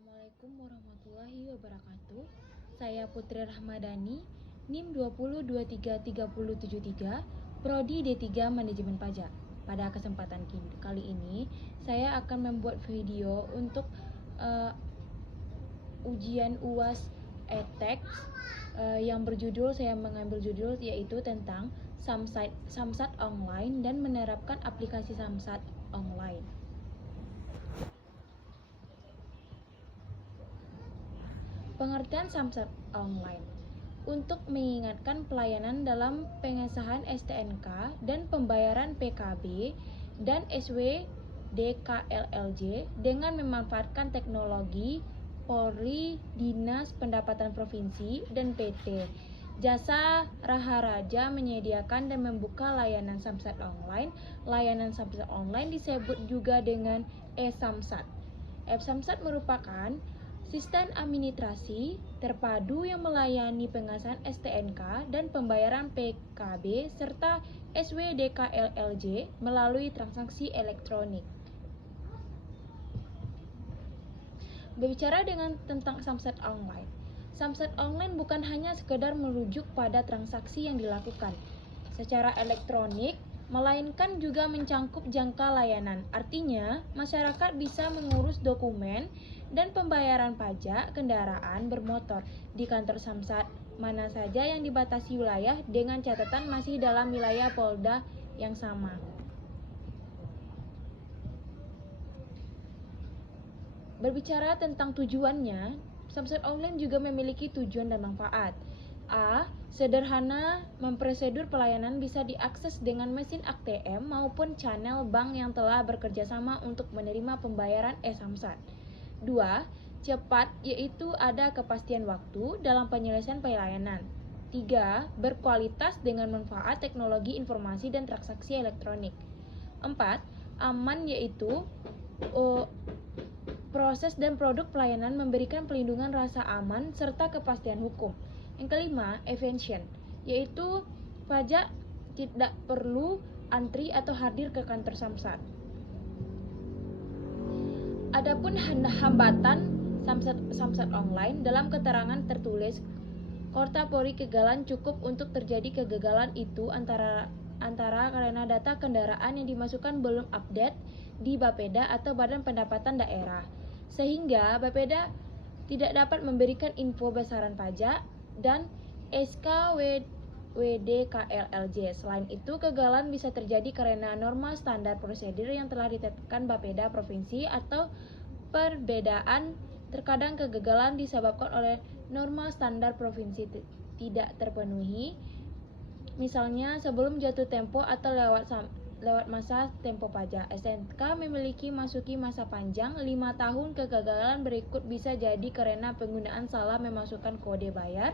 Assalamualaikum warahmatullahi wabarakatuh. Saya Putri Rahmadani, NIM 20233073, Prodi D3 Manajemen Pajak. Pada kesempatan kali ini, saya akan membuat video untuk ujian UAS ETEX yang berjudul, saya mengambil judul yaitu tentang Samsat online dan menerapkan aplikasi Samsat online. Pengertian Samsat online untuk mengingatkan pelayanan dalam pengesahan STNK dan pembayaran PKB dan SWDKLLJ dengan memanfaatkan teknologi Polri, Dinas Pendapatan Provinsi, dan PT. Jasa Raharaja menyediakan dan membuka layanan Samsat online. Layanan Samsat online disebut juga dengan e-Samsat. E-Samsat merupakan sistem administrasi terpadu yang melayani pengesahan STNK dan pembayaran PKB serta SWDKLLJ melalui transaksi elektronik. Berbicara tentang Samsat online. Samsat online bukan hanya sekedar merujuk pada transaksi yang dilakukan secara elektronik, melainkan juga mencangkup jangka layanan. Artinya, masyarakat bisa mengurus dokumen dan pembayaran pajak kendaraan bermotor di kantor Samsat mana saja yang dibatasi wilayah dengan catatan masih dalam wilayah Polda yang sama. Berbicara tentang tujuannya, Samsat online juga memiliki tujuan dan manfaat. A. Sederhana, memprosedur pelayanan bisa diakses dengan mesin ATM maupun channel bank yang telah bekerja sama untuk menerima pembayaran e-Samsat. 2. Cepat, yaitu ada kepastian waktu dalam penyelesaian pelayanan. 3. Berkualitas dengan manfaat teknologi informasi dan transaksi elektronik. 4. Aman, yaitu proses dan produk pelayanan memberikan pelindungan rasa aman serta kepastian hukum. Yang kelima, efisien, yaitu pajak tidak perlu antri atau hadir ke kantor Samsat. Adapun hambatan Samsat online dalam keterangan tertulis Korta Polri kegagalan cukup untuk terjadi kegagalan itu antara karena data kendaraan yang dimasukkan belum update di Bapeda atau Badan Pendapatan Daerah, sehingga Bapeda tidak dapat memberikan info besaran pajak dan SKWDKLLJ. Selain itu, kegagalan bisa terjadi karena norma standar prosedur yang telah ditetapkan Bapeda provinsi atau perbedaan. Terkadang kegagalan disebabkan oleh norma standar provinsi tidak terpenuhi, misalnya sebelum jatuh tempo atau lewat masa tempo pajak. STNK memiliki masuki masa panjang 5 tahun. Kegagalan berikut bisa jadi karena penggunaan salah memasukkan kode bayar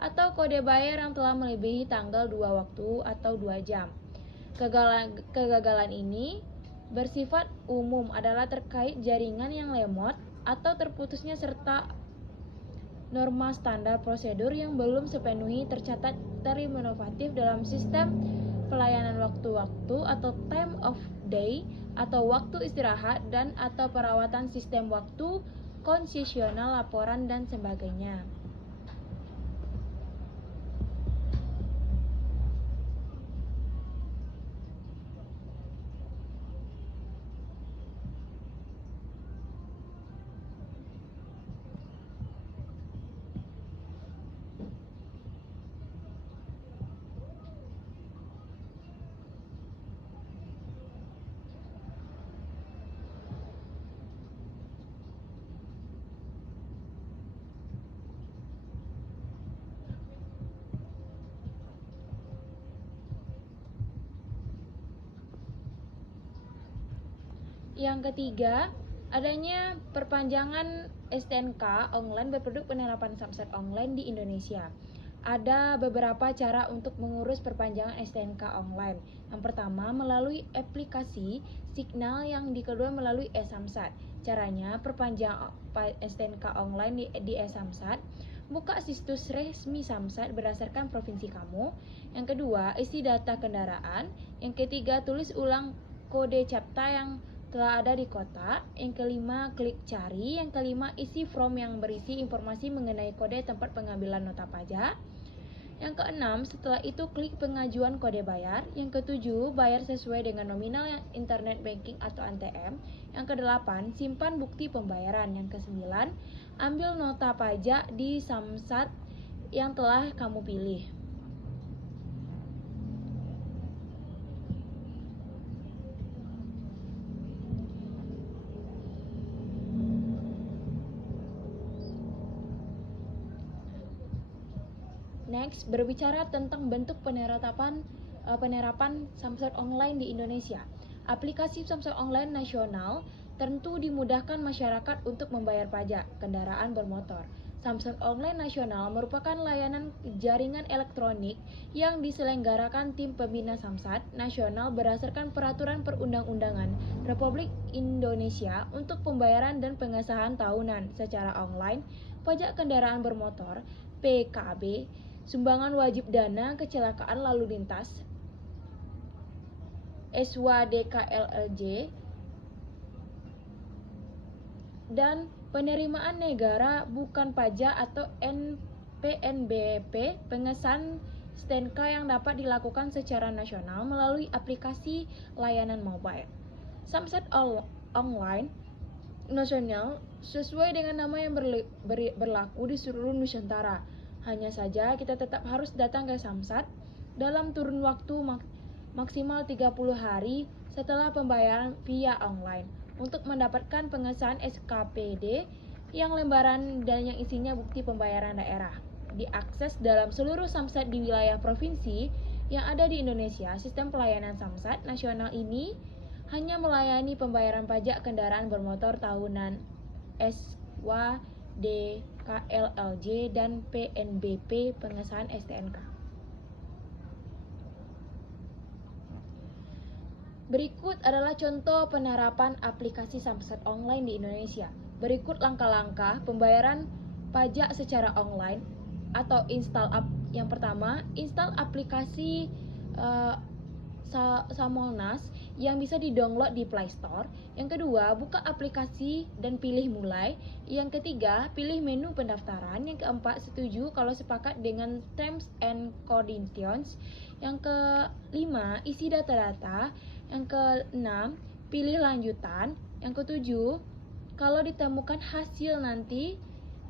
atau kode bayar yang telah melebihi tanggal 2 waktu atau 2 jam. Kegagalan ini bersifat umum, adalah terkait jaringan yang lemot atau terputusnya serta norma standar prosedur yang belum sepenuhnya tercatat terinovatif dalam sistem pelayanan waktu-waktu atau time of day atau waktu istirahat dan atau perawatan sistem waktu, konsesional, laporan, dan sebagainya. Yang ketiga, adanya perpanjangan STNK online berproduk penerapan Samsat online di Indonesia. Ada beberapa cara untuk mengurus perpanjangan STNK online. Yang pertama, melalui aplikasi Signal, yang kedua melalui e-Samsat. Caranya, perpanjang STNK online di e-Samsat. Buka situs resmi Samsat berdasarkan provinsi kamu. Yang kedua, isi data kendaraan. Yang ketiga, tulis ulang kode CAPTCA yang telah ada di kotak. Yang kelima, klik cari. Yang kelima, isi form yang berisi informasi mengenai kode tempat pengambilan nota pajak. Yang keenam, setelah itu klik pengajuan kode bayar. Yang ketujuh, bayar sesuai dengan nominal yang internet banking atau ATM. Yang kedelapan, simpan bukti pembayaran. Yang kesembilan, ambil nota pajak di Samsat yang telah kamu pilih. Next, berbicara tentang bentuk penerapan Samsat online di Indonesia. Aplikasi Samsat online nasional tentu dimudahkan masyarakat untuk membayar pajak kendaraan bermotor. Samsat online nasional merupakan layanan jaringan elektronik yang diselenggarakan tim pembina Samsat nasional berdasarkan peraturan perundang-undangan Republik Indonesia untuk pembayaran dan pengesahan tahunan secara online, pajak kendaraan bermotor, PKB, sumbangan wajib dana kecelakaan lalu lintas, SWDKLLJ, dan penerimaan negara bukan pajak atau PNBP, pengesahan STNK yang dapat dilakukan secara nasional melalui aplikasi layanan mobile. Samsat online nasional sesuai dengan nama yang berlaku di seluruh Nusantara. Hanya saja kita tetap harus datang ke Samsat dalam kurun waktu maksimal 30 hari setelah pembayaran via online untuk mendapatkan pengesahan SKPD yang lembaran dan yang isinya bukti pembayaran daerah. Diakses dalam seluruh Samsat di wilayah provinsi yang ada di Indonesia. Sistem pelayanan Samsat nasional ini hanya melayani pembayaran pajak kendaraan bermotor tahunan SWDKLLJ dan PNBP pengesahan STNK. Berikut adalah contoh penerapan aplikasi Samsat online di Indonesia. Berikut langkah-langkah pembayaran pajak secara online atau install app. Yang pertama, install aplikasi Samolnas yang bisa di-download di Play Store. Yang kedua, buka aplikasi dan pilih mulai. Yang ketiga, pilih menu pendaftaran. Yang keempat, setuju kalau sepakat dengan terms and conditions. Yang kelima, isi data-data. Yang keenam, pilih lanjutan. Yang ketujuh, kalau ditemukan hasil nanti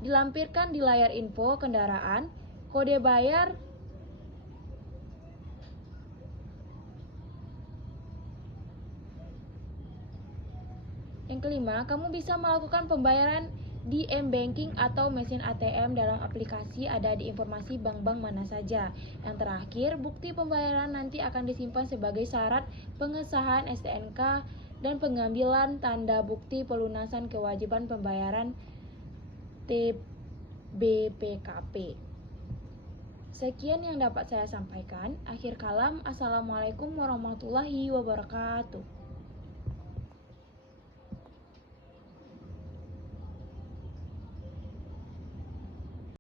dilampirkan di layar info kendaraan, kode bayar Yang kelima, kamu bisa melakukan pembayaran di m-banking atau mesin ATM dalam aplikasi ada di informasi bank-bank mana saja. Yang terakhir, bukti pembayaran nanti akan disimpan sebagai syarat pengesahan STNK dan pengambilan tanda bukti pelunasan kewajiban pembayaran TBPKP. Sekian yang dapat saya sampaikan. Akhir kalam, Assalamualaikum warahmatullahi wabarakatuh.